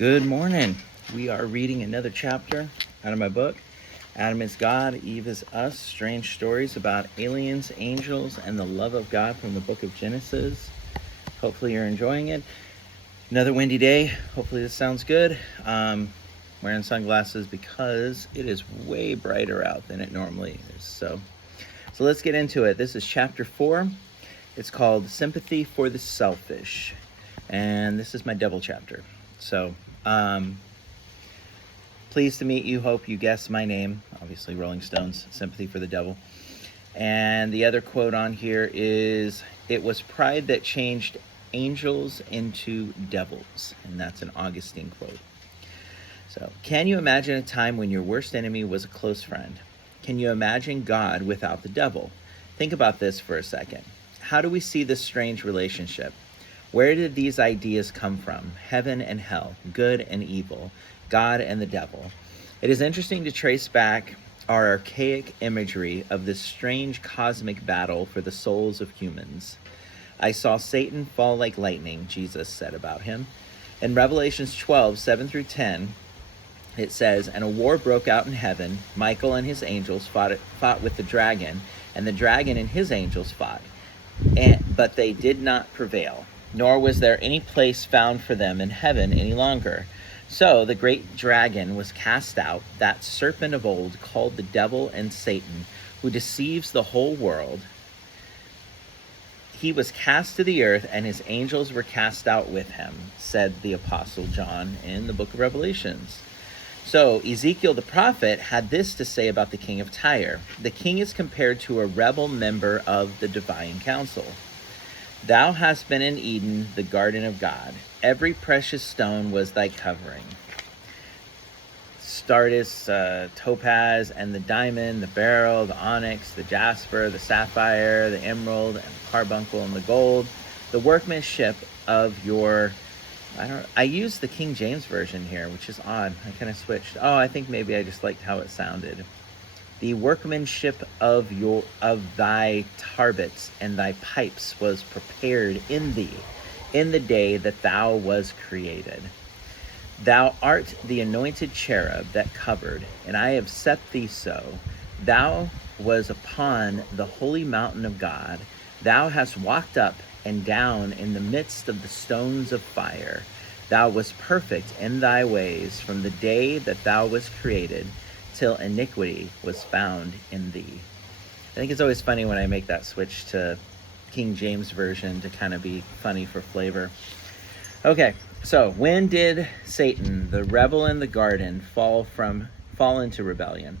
Good morning. We are reading another chapter out of my book, Adam is God, Eve is Us, Strange Stories about Aliens, Angels, and the Love of God from the book of Genesis. Hopefully you're enjoying it. Another windy day. Hopefully this sounds good. Wearing sunglasses because it is way brighter out than it normally is. So let's get into it. This is chapter 4. It's called Sympathy for the Selfish. And this is my devil chapter. So, pleased to meet you. Hope you guessed my name. Obviously, Rolling Stones, Sympathy for the Devil. And the other quote on here is, "It was pride that changed angels into devils." And that's an Augustine quote. So, can you imagine a time when your worst enemy was a close friend? Can you imagine God without the devil? Think about this for a second. How do we see this strange relationship? Where did these ideas come from? Heaven and hell, good and evil, God and the devil. It is interesting to trace back our archaic imagery of this strange cosmic battle for the souls of humans. I saw Satan fall like lightning, Jesus said about him. In Revelations 12, 7 through 10, it says, "And a war broke out in heaven. Michael and his angels fought with the dragon, and the dragon and his angels fought. But they did not prevail, nor was there any place found for them in heaven any longer. So the great dragon was cast out, that serpent of old called the devil and Satan, who deceives the whole world. He was cast to the earth, and his angels were cast out with him," said the Apostle John in the book of Revelations. So Ezekiel the prophet had this to say about the king of Tyre. The king is compared to a rebel member of the divine council. "Thou hast been in Eden, the garden of God. Every precious stone was thy covering. Sardis, topaz, and the diamond, the beryl, the onyx, the jasper, the sapphire, the emerald, and the carbuncle, and the gold. The workmanship of your..." I used the King James Version here, which is odd. I kind of switched. I think maybe I just liked how it sounded. "The workmanship of thy tarbets and thy pipes was prepared in thee in the day that thou was created. Thou art the anointed cherub that covered, and I have set thee so. Thou was upon the holy mountain of God. Thou hast walked up and down in the midst of the stones of fire. Thou wast perfect in thy ways from the day that thou wast created, till iniquity was found in thee." I think it's always funny when I make that switch to King James Version to kind of be funny for flavor. Okay, so when did Satan, the rebel in the garden, fall into rebellion?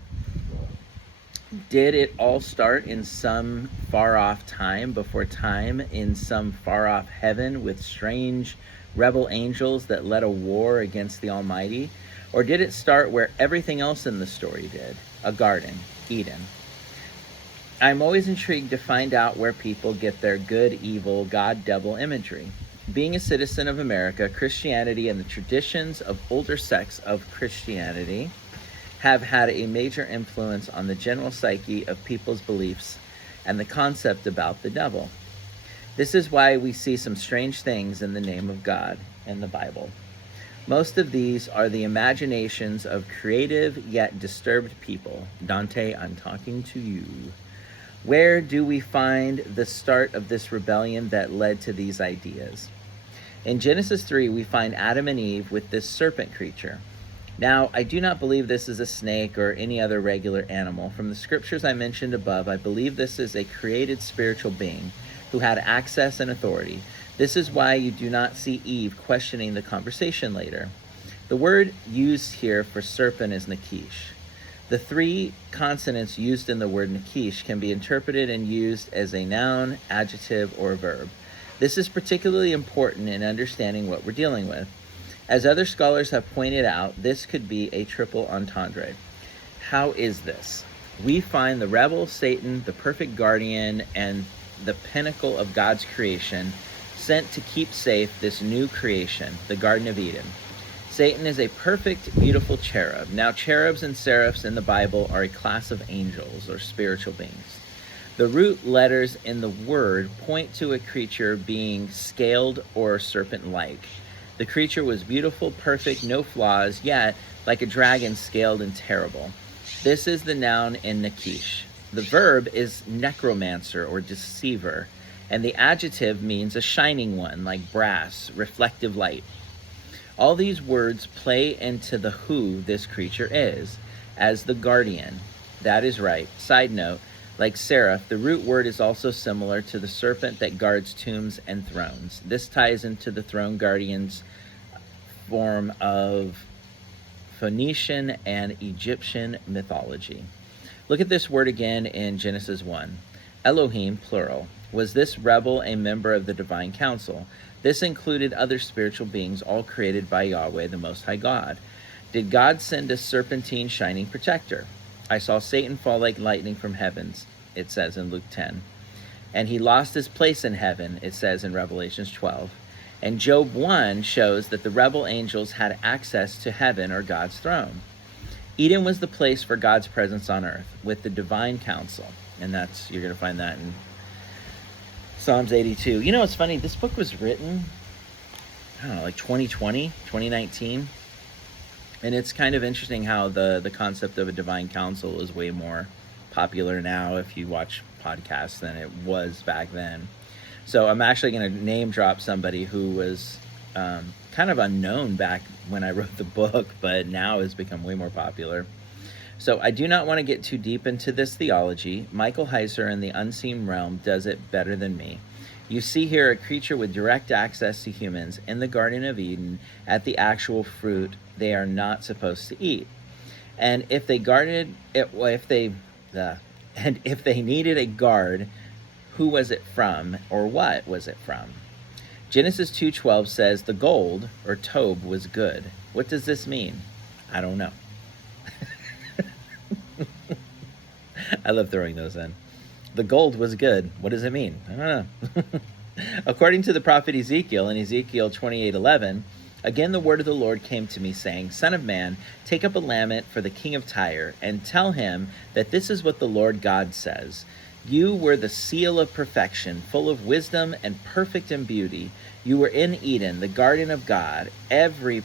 Did it all start in some far-off time before time, in some far-off heaven with strange rebel angels that led a war against the Almighty? Or did it start where everything else in the story did? A garden, Eden. I'm always intrigued to find out where people get their good, evil, God, devil imagery. Being a citizen of America, Christianity and the traditions of older sects of Christianity have had a major influence on the general psyche of people's beliefs and the concept about the devil. This is why we see some strange things in the name of God in the Bible. Most of these are the imaginations of creative yet disturbed people. Dante, I'm talking to you. Where do we find the start of this rebellion that led to these ideas? In Genesis 3, we find Adam and Eve with this serpent creature. Now, I do not believe this is a snake or any other regular animal. From the scriptures I mentioned above, I believe this is a created spiritual being who had access and authority. This is why you do not see Eve questioning the conversation later. The word used here for serpent is Nakish. The 3 consonants used in the word Nakish can be interpreted and used as a noun, adjective, or a verb. This is particularly important in understanding what we're dealing with. As other scholars have pointed out, this could be a triple entendre. How is this? We find the rebel, Satan, the perfect guardian, and the pinnacle of God's creation, sent to keep safe this new creation, the Garden of Eden. Satan is a perfect, beautiful cherub. Now, cherubs and seraphs in the Bible are a class of angels or spiritual beings. The root letters in the word point to a creature being scaled or serpent-like. The creature was beautiful, perfect, no flaws, yet like a dragon, scaled and terrible. This is the noun in Nakish. The verb is necromancer or deceiver, and the adjective means a shining one, like brass, reflective light. All these words play into the who this creature is, as the guardian. That is right. Side note, like seraph, the root word is also similar to the serpent that guards tombs and thrones. This ties into the throne guardian's form of Phoenician and Egyptian mythology. Look at this word again in Genesis 1. Elohim, plural. Was this rebel a member of the divine council? This included other spiritual beings, all created by Yahweh, the Most High God. Did God send a serpentine shining protector? I saw Satan fall like lightning from heavens, it says in Luke 10. And he lost his place in heaven, it says in Revelations 12. And Job 1 shows that the rebel angels had access to heaven or God's throne. Eden was the place for God's presence on earth with the divine council. And you're going to find that in Psalms 82. You know, it's funny, this book was written, I don't know, like 2020, 2019. And it's kind of interesting how the concept of a divine council is way more popular now if you watch podcasts than it was back then. So I'm actually going to name drop somebody who was kind of unknown back when I wrote the book, but now has become way more popular. So I do not want to get too deep into this theology. Michael Heiser in The Unseen Realm does it better than me. You see here a creature with direct access to humans in the Garden of Eden at the actual fruit they are not supposed to eat. And if they needed a guard, who was it from, or what was it from? Genesis 2:12 says the gold, or tob, was good. What does this mean? I don't know. I love throwing those in. The gold was good. What does it mean? I don't know. According to the prophet Ezekiel in Ezekiel 28:11, again the word of the Lord came to me, saying, Son of man, take up a lament for the king of Tyre, and tell him that this is what the Lord God says. You were the seal of perfection, full of wisdom and perfect in beauty. You were in Eden, the garden of God. Every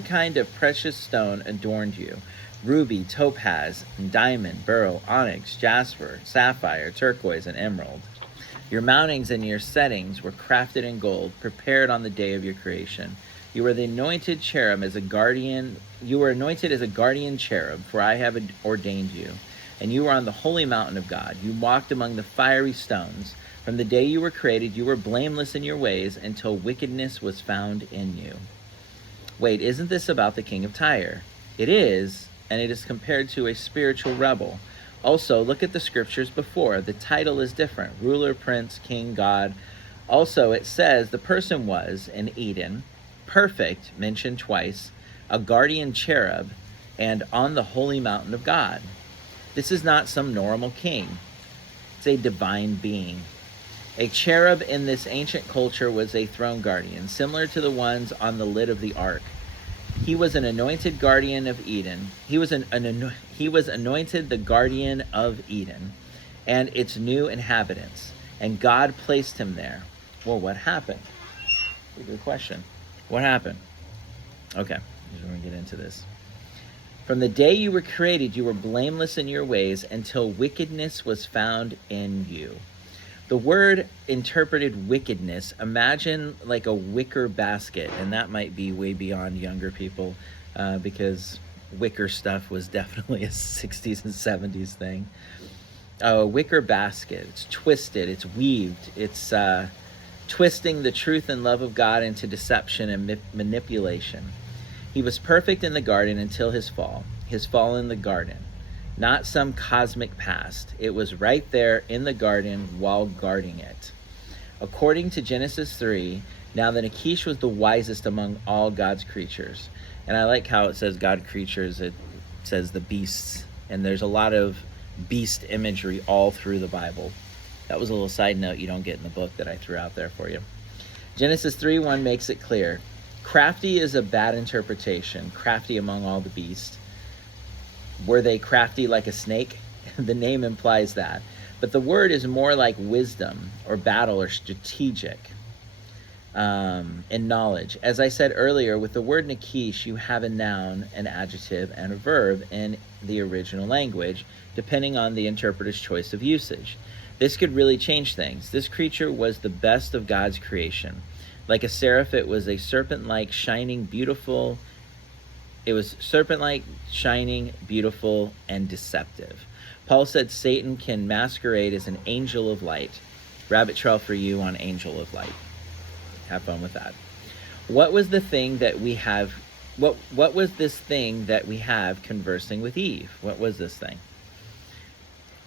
kind of precious stone adorned you. Ruby, topaz, diamond, beryl, onyx, jasper, sapphire, turquoise, and emerald. Your mountings and your settings were crafted in gold, prepared on the day of your creation. You were the anointed cherub as a guardian. You were anointed as a guardian cherub, for I have ordained you. And you were on the holy mountain of God. You walked among the fiery stones. From the day you were created, you were blameless in your ways until wickedness was found in you. Wait, isn't this about the king of Tyre? It is, and it is compared to a spiritual rebel. Also, look at the scriptures before. The title is different. Ruler, prince, king, God. Also, it says the person was, in Eden, perfect, mentioned twice, a guardian cherub, and on the holy mountain of God. This is not some normal king. It's a divine being. A cherub in this ancient culture was a throne guardian, similar to the ones on the lid of the ark. He was an anointed guardian of Eden. He was anointed the guardian of Eden and its new inhabitants, and God placed him there. Well, what happened? Good question. What happened? Okay, we're going to get into this. From the day you were created, you were blameless in your ways until wickedness was found in you. The word interpreted wickedness, imagine like a wicker basket, and that might be way beyond younger people because wicker stuff was definitely a 60s and 70s thing. A wicker basket, it's twisted, it's weaved, it's twisting the truth and love of God into deception and manipulation. He was perfect in the garden until his fall in the garden. Not some cosmic past. It was right there in the garden while guarding it. According to Genesis 3, now the Nakish was the wisest among all God's creatures. And I like how it says God creatures, it says the beasts. And there's a lot of beast imagery all through the Bible. That was a little side note you don't get in the book that I threw out there for you. Genesis 3:1 makes it clear. Crafty is a bad interpretation. Crafty among all the beasts. Were they crafty like a snake? The name implies that. But the word is more like wisdom or battle or strategic. in knowledge. As I said earlier, with the word Nakish, you have a noun, an adjective, and a verb in the original language, depending on the interpreter's choice of usage. This could really change things. This creature was the best of God's creation. Like a seraph, it was a serpent-like, shining, beautiful. It was serpent-like, shining, beautiful, and deceptive. Paul said Satan can masquerade as an angel of light. Rabbit trail for you on angel of light. Have fun with that. What was the thing that we have? What was this thing that we have conversing with Eve? What was this thing?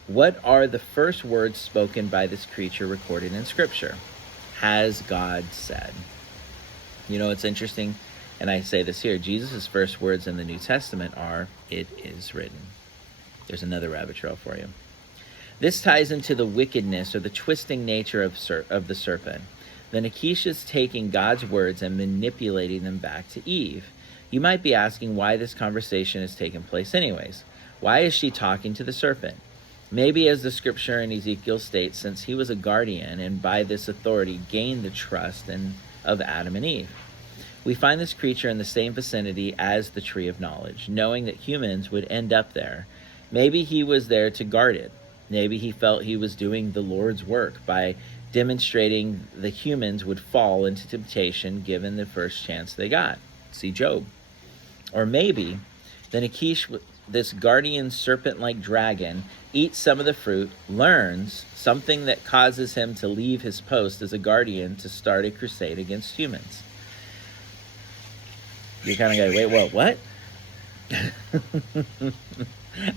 What are the first words spoken by this creature recorded in Scripture? Has God said? You know, it's interesting, and I say this here, Jesus' first words in the New Testament are, "It is written." There's another rabbit trail for you. This ties into the wickedness or the twisting nature of the serpent. The Nakish is taking God's words and manipulating them back to Eve. You might be asking why this conversation has taken place anyways. Why is she talking to the serpent? Maybe, as the scripture in Ezekiel states, since he was a guardian and by this authority gained the trust of Adam and Eve. We find this creature in the same vicinity as the tree of knowledge, knowing that humans would end up there. Maybe he was there to guard it. Maybe he felt he was doing the Lord's work by demonstrating the humans would fall into temptation given the first chance they got. See Job. Or maybe the Nakish, this guardian serpent-like dragon, eats some of the fruit, learns something that causes him to leave his post as a guardian to start a crusade against humans. You're kind of going, wait, what?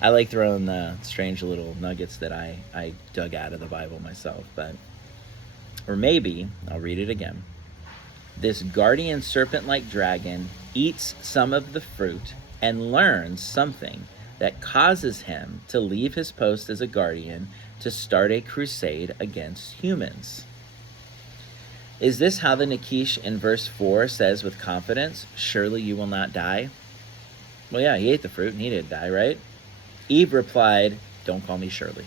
I like throwing the strange little nuggets that I dug out of the Bible myself, but... Or maybe, I'll read it again. This guardian serpent-like dragon eats some of the fruit and learns something that causes him to leave his post as a guardian to start a crusade against humans. Is this how the Nakish in verse 4 says with confidence, "Surely you will not die"? Well, yeah, he ate the fruit and he didn't die, right? Eve replied, "Don't call me Shirley."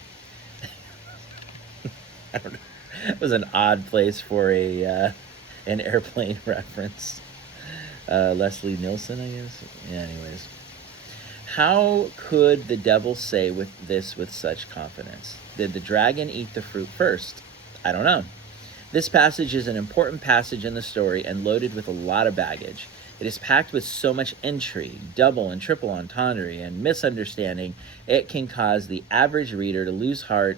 I don't know. It was an odd place for an airplane reference. Leslie Nielsen, I guess. Yeah, anyways. How could the devil say with such confidence? Did the dragon eat the fruit first? I don't know. This passage is an important passage in the story and loaded with a lot of baggage. It is packed with so much intrigue, double and triple entendre, and misunderstanding, it can cause the average reader to lose heart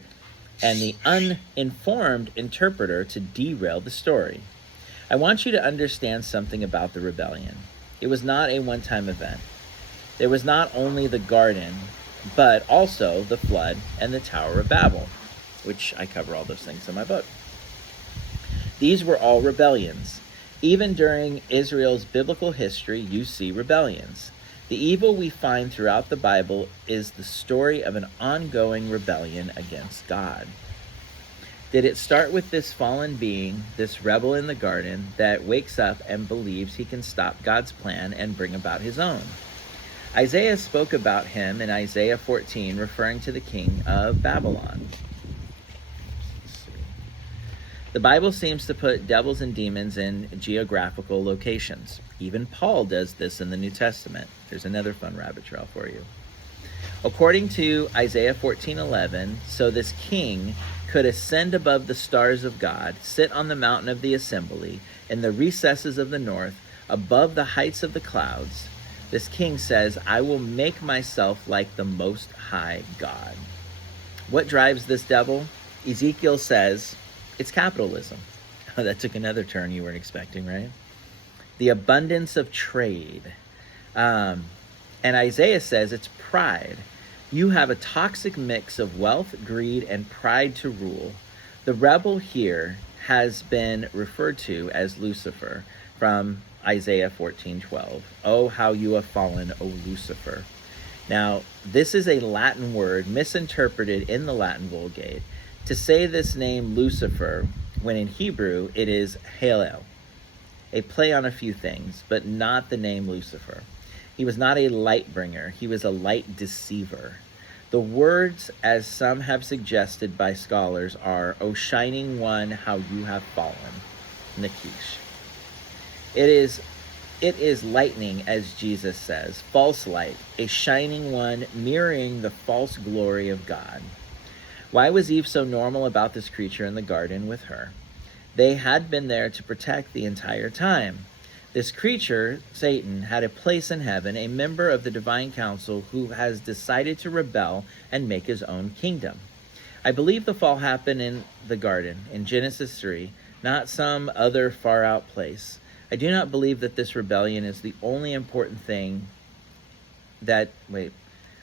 and the uninformed interpreter to derail the story. I want you to understand something about the rebellion. It was not a one-time event. There was not only the garden, but also the flood and the Tower of Babel, which I cover all those things in my book. These were all rebellions. Even during Israel's biblical history, you see rebellions. The evil we find throughout the Bible is the story of an ongoing rebellion against God. Did it start with this fallen being, this rebel in the garden, that wakes up and believes he can stop God's plan and bring about his own? Isaiah spoke about him in Isaiah 14, referring to the king of Babylon. The Bible seems to put devils and demons in geographical locations. Even Paul does this in the New Testament. There's another fun rabbit trail for you. According to Isaiah 14:11, so this king could ascend above the stars of God, sit on the mountain of the assembly, in the recesses of the north, above the heights of the clouds. This king says, I will make myself like the Most High God. What drives this devil? Ezekiel says, it's capitalism. That took another turn you weren't expecting, right? The abundance of trade. And Isaiah says it's pride. You have a toxic mix of wealth, greed, and pride to rule. The rebel here has been referred to as Lucifer from Isaiah 14:12. Oh, how you have fallen, O Lucifer. Now, this is a Latin word misinterpreted in the Latin Vulgate to say this name Lucifer, when in Hebrew it is Halel, a play on a few things, but not the name Lucifer. He was not a light bringer. He was a light deceiver. The words, as some have suggested by scholars, are, O shining one, how you have fallen, Nakish. It is lightning, as Jesus says, false light, a shining one mirroring the false glory of God. Why was Eve so normal about this creature in the garden with her? They had been there to protect the entire time. This creature, Satan, had a place in heaven, a member of the divine council who has decided to rebel and make his own kingdom. I believe the fall happened in the garden, in Genesis 3, not some other far-out place. I do not believe that this rebellion is the only important thing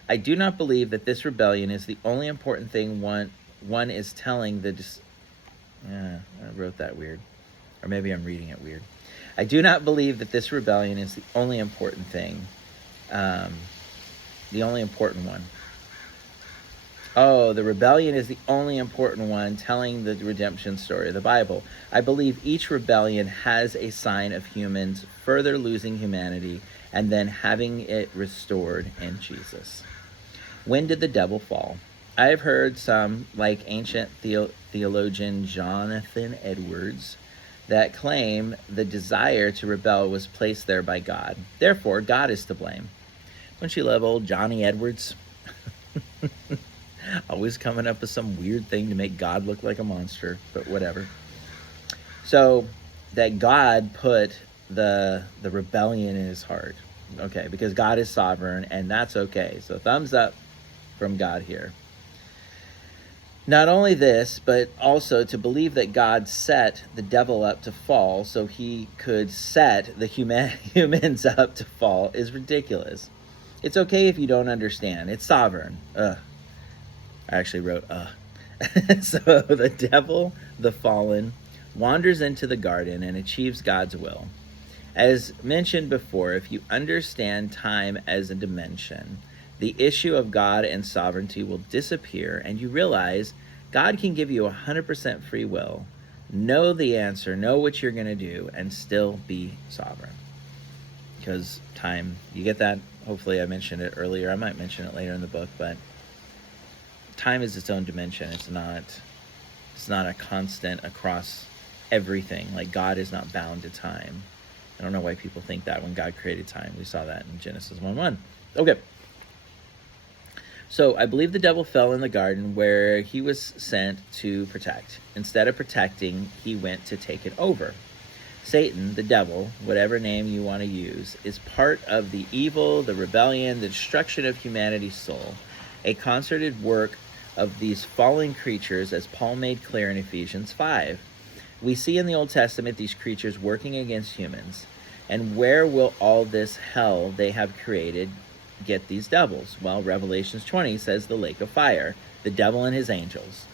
I do not believe that this rebellion is the only important thing one is telling the... I wrote that weird. Or maybe I'm reading it weird. I do not believe that this rebellion is the only important thing. The only important one. Oh, the rebellion is the only important one telling the redemption story of the Bible. I believe each rebellion has a sign of humans further losing humanity and then having it restored in Jesus. When did the devil fall? I have heard some, like ancient theologian Jonathan Edwards, that claim the desire to rebel was placed there by God. Therefore, God is to blame. Don't you love old Johnny Edwards? Always coming up with some weird thing to make God look like a monster, but whatever. So, that God put the rebellion in his heart. Okay, because God is sovereign, and that's okay. So, thumbs up from God here. Not only this, but also to believe that God set the devil up to fall so he could set the humans up to fall is ridiculous. It's okay if you don't understand. It's sovereign. I actually wrote So the devil, the fallen, wanders into the garden and achieves God's will. As mentioned before, if you understand time as a dimension, the issue of God and sovereignty will disappear, and you realize God can give you 100% free will, know the answer, know what you're going to do, and still be sovereign. Because time, you get that? Hopefully I mentioned it earlier. I might mention it later in the book, but time is its own dimension. It's not a constant across everything. Like, God is not bound to time. I don't know why people think that when God created time. We saw that in Genesis 1:1. Okay. So I believe the devil fell in the garden where he was sent to protect. Instead of protecting, he went to take it over. Satan, the devil, whatever name you want to use, is part of the evil, the rebellion, the destruction of humanity's soul, a concerted work of these fallen creatures, as Paul made clear in Ephesians 5. We see in the Old Testament these creatures working against humans. And where will all this hell they have created get these devils? Well, Revelations 20 says the lake of fire, the devil and his angels.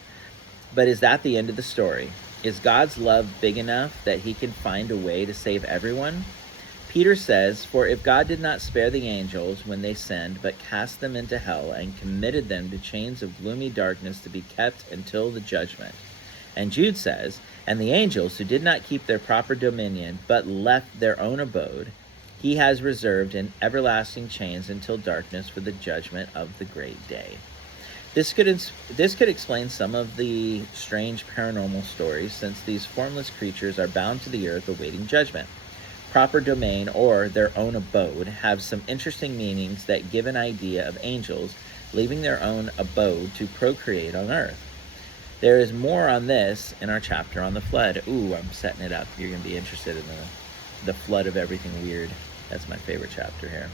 But is that the end of the story? Is God's love big enough that he can find a way to save everyone? Peter says, "For if God did not spare the angels when they sinned, but cast them into hell and committed them to chains of gloomy darkness to be kept until the judgment." And Jude says, "And the angels who did not keep their proper dominion, but left their own abode, he has reserved in everlasting chains until darkness for the judgment of the great day." This could explain some of the strange paranormal stories, since these formless creatures are bound to the earth awaiting judgment. Proper domain, or their own abode, have some interesting meanings that give an idea of angels leaving their own abode to procreate on earth. There is more on this in our chapter on the flood. Ooh, I'm setting it up. You're going to be interested in the flood of everything weird. That's my favorite chapter here.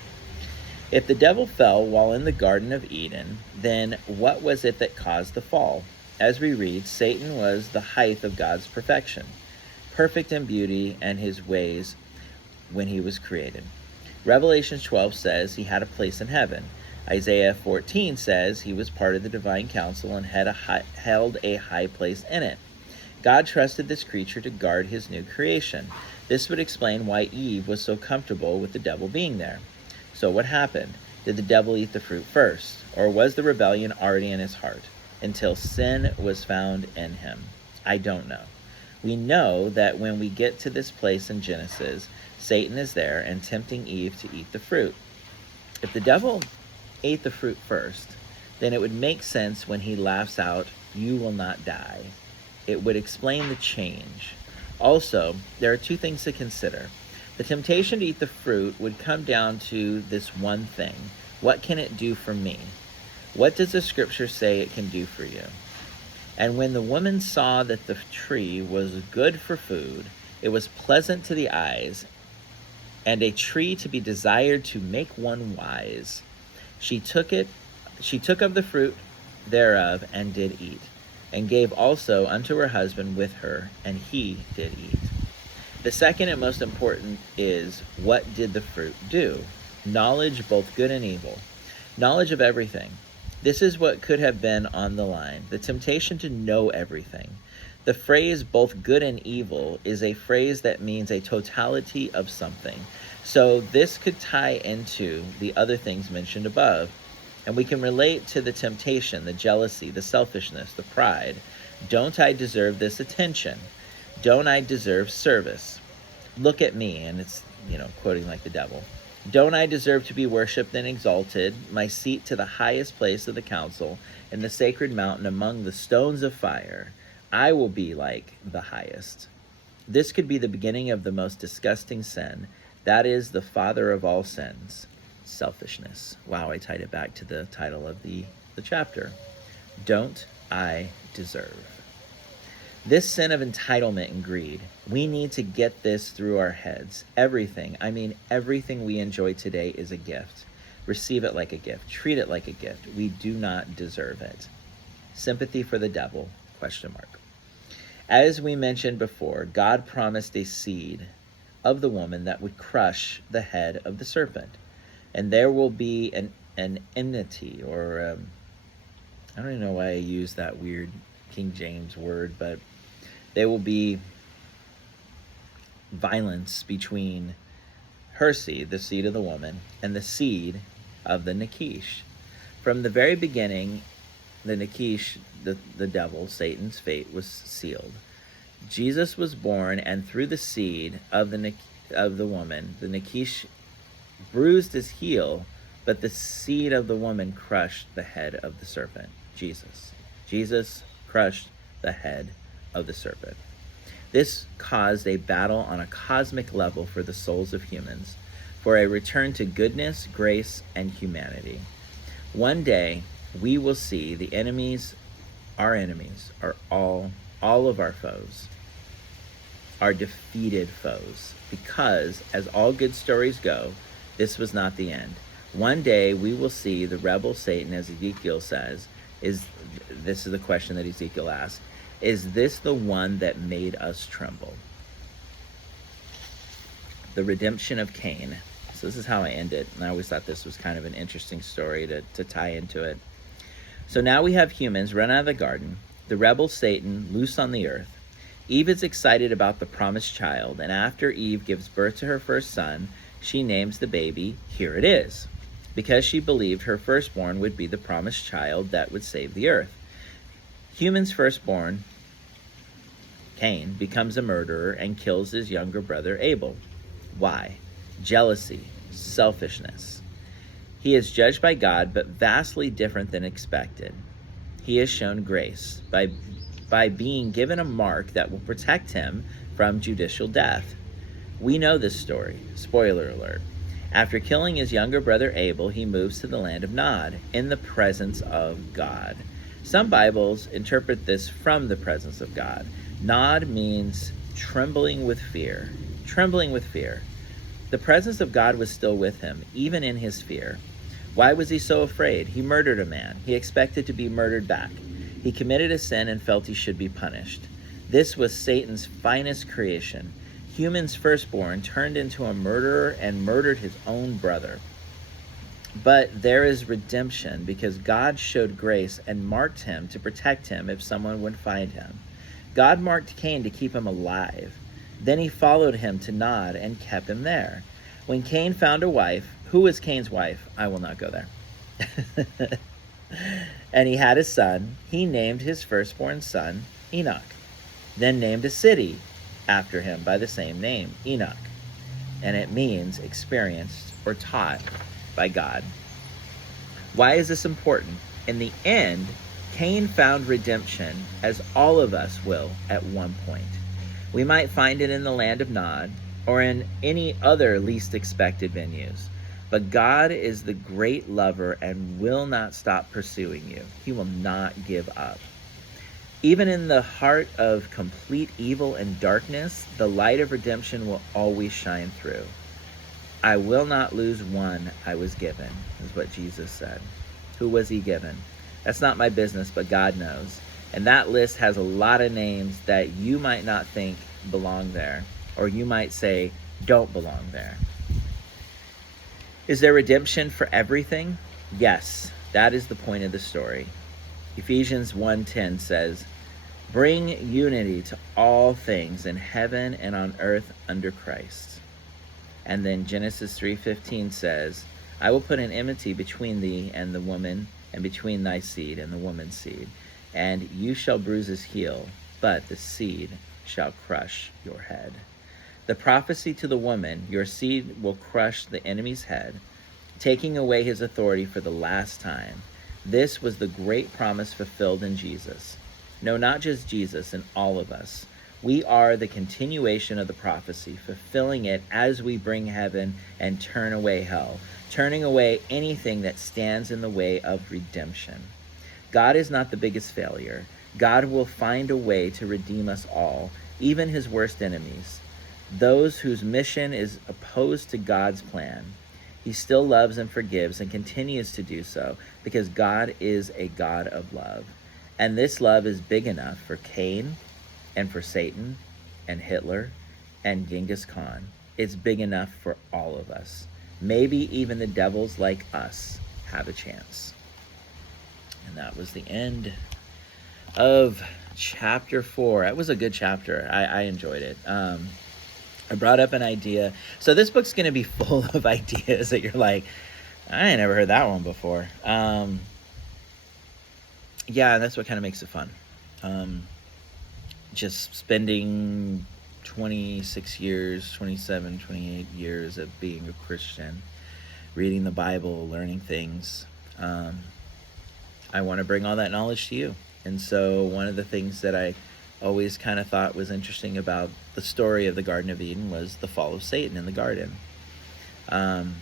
If the devil fell while in the Garden of Eden, then what was it that caused the fall? As we read, Satan was the height of God's perfection, perfect in beauty and his ways when he was created. Revelation 12 says he had a place in heaven. Isaiah 14 says he was part of the divine council and held a high place in it. God trusted this creature to guard his new creation. This would explain why Eve was so comfortable with the devil being there. So what happened? Did the devil eat the fruit first? Or was the rebellion already in his heart until sin was found in him? I don't know. We know that when we get to this place in Genesis, Satan is there and tempting Eve to eat the fruit. If the devil ate the fruit first, then it would make sense when he laughs out, "You will not die." It would explain the change. Also, there are two things to consider. The temptation to eat the fruit would come down to this one thing. What can it do for me? What does the scripture say it can do for you? And when the woman saw that the tree was good for food, it was pleasant to the eyes, and a tree to be desired to make one wise, she took of the fruit thereof and did eat, and gave also unto her husband with her, and he did eat. The second and most important is, what did the fruit do? Knowledge, both good and evil. Knowledge of everything. This is what could have been on the line. The temptation to know everything. The phrase both good and evil is a phrase that means a totality of something. So this could tie into the other things mentioned above. And we can relate to the temptation, the jealousy, the selfishness, the pride. Don't I deserve this attention? Don't I deserve service? Look at me, and it's, quoting like the devil. Don't I deserve to be worshipped and exalted, my seat to the highest place of the council, in the sacred mountain among the stones of fire? I will be like the highest. This could be the beginning of the most disgusting sin. That is the father of all sins, selfishness. Wow, I tied it back to the title of the chapter. Don't I deserve? This sin of entitlement and greed, we need to get this through our heads. Everything we enjoy today is a gift. Receive it like a gift. Treat it like a gift. We do not deserve it. Sympathy for the devil, ? As we mentioned before, God promised a seed of the woman that would crush the head of the serpent. And there will be an enmity, or I don't even know why I use that weird King James word, but there will be violence between her seed, the seed of the woman, and the seed of the Nakish. From the very beginning, the Nakish, the devil, Satan's fate was sealed. Jesus was born, and through the seed of the woman, the Nakish bruised his heel, but the seed of the woman crushed the head of the serpent, Jesus. Jesus crushed the head of the serpent. This caused a battle on a cosmic level for the souls of humans, for a return to goodness, grace, and humanity. One day, we will see the enemies, our enemies, are all of our foes, are defeated foes, because, as all good stories go, this was not the end. One day, we will see the rebel Satan, as Ezekiel says, this is the question that Ezekiel asked, is this the one that made us tremble? The redemption of Cain. So this is how I end it. And I always thought this was kind of an interesting story to tie into it. So now we have humans run out of the garden, the rebel Satan loose on the earth. Eve is excited about the promised child, and after Eve gives birth to her first son, she names the baby, Here It Is, because she believed her firstborn would be the promised child that would save the earth. Humans' firstborn, Cain, becomes a murderer and kills his younger brother Abel. Why? Jealousy, selfishness. He is judged by God, but vastly different than expected. He is shown grace by being given a mark that will protect him from judicial death. We know this story. Spoiler alert. After killing his younger brother Abel, he moves to the land of Nod in the presence of God. Some Bibles interpret this from the presence of God. Nod means trembling with fear. Trembling with fear. The presence of God was still with him, even in his fear. Why was he so afraid? He murdered a man. He expected to be murdered back. He committed a sin and felt he should be punished. This was Satan's finest creation. Human's firstborn turned into a murderer and murdered his own brother. But there is redemption because God showed grace and marked him to protect him if someone would find him. God marked Cain to keep him alive. Then he followed him to Nod and kept him there. When Cain found a wife, who was Cain's wife? I will not go there. And he had a son. He named his firstborn son Enoch, then named a city after him by the same name, Enoch. And it means experienced or taught by God. Why is this important? In the end, Cain found redemption, as all of us will at one point. We might find it in the land of Nod, or in any other least expected venues. But God is the great lover and will not stop pursuing you. He will not give up. Even in the heart of complete evil and darkness, the light of redemption will always shine through. I will not lose one I was given, is what Jesus said. Who was he given? That's not my business, but God knows. And that list has a lot of names that you might not think belong there, or you might say don't belong there. Is there redemption for everything? Yes, that is the point of the story. Ephesians 1:10 says, bring unity to all things in heaven and on earth under Christ. And then Genesis 3:15 says, I will put an enmity between thee and the woman, and between thy seed and the woman's seed. And you shall bruise his heel, but the seed shall crush your head. The prophecy to the woman, your seed will crush the enemy's head, taking away his authority for the last time. This was the great promise fulfilled in Jesus. No, not just Jesus, in all of us. We are the continuation of the prophecy, fulfilling it as we bring heaven and turn away hell, turning away anything that stands in the way of redemption. God is not the biggest failure. God will find a way to redeem us all, even his worst enemies, those whose mission is opposed to God's plan. He still loves and forgives and continues to do so because God is a God of love. And this love is big enough for Cain and for Satan and Hitler and Genghis Khan. It's big enough for all of us. Maybe even the devils like us have a chance. And that was the end of chapter 4. That was a good chapter. I enjoyed it. I brought up an idea. So this book's going to be full of ideas that you're like, I ain't never heard that one before. Yeah, that's what kind of makes it fun. Just spending 26 years, 27, 28 years of being a Christian, reading the Bible, learning things. I want to bring all that knowledge to you. And so one of the things that I always kind of thought was interesting about the story of the Garden of Eden was the fall of Satan in the garden. And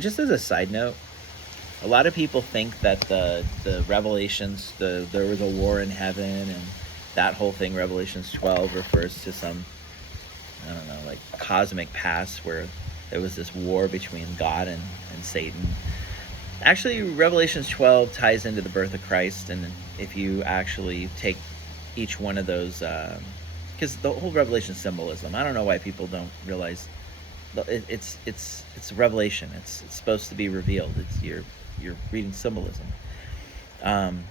just as a side note, a lot of people think that the Revelations, there was a war in heaven, and that whole thing, Revelations 12, refers to some, I don't know, like cosmic past where there was this war between God and Satan. Actually, Revelations 12 ties into the birth of Christ, and if you actually take each one of those, because the whole Revelation symbolism, I don't know why people don't realize it's revelation. It's supposed to be revealed. You're reading symbolism. The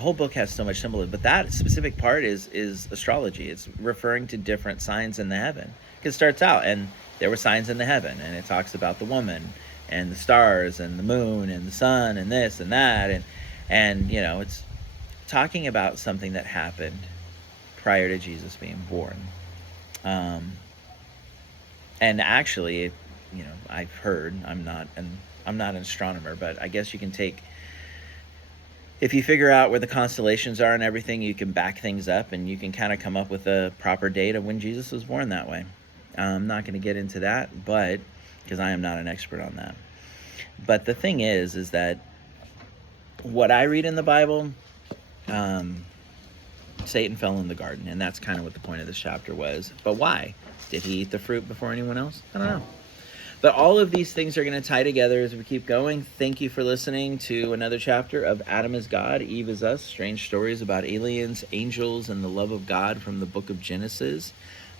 whole book has so much symbolism, but that specific part is astrology. It's referring to different signs in the heaven. Because it starts out, and there were signs in the heaven, and it talks about the woman and the stars and the moon and the sun and this and that, and you know, it's talking about something that happened prior to Jesus being born. And actually, you know, I've heard, I'm not an astronomer, but I guess you can take, if you figure out where the constellations are and everything, you can back things up and you can kind of come up with a proper date of when Jesus was born that way. I'm not going to get into that, but because I am not an expert on that. But the thing is that what I read in the Bible, Satan fell in the garden, and that's kind of what the point of this chapter was. But why? Did he eat the fruit before anyone else? I don't know. But all of these things are going to tie together as we keep going. Thank you for listening to another chapter of Adam is God, Eve is Us, strange stories about aliens, angels, and the love of God from the book of Genesis.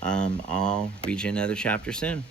I'll read you another chapter soon.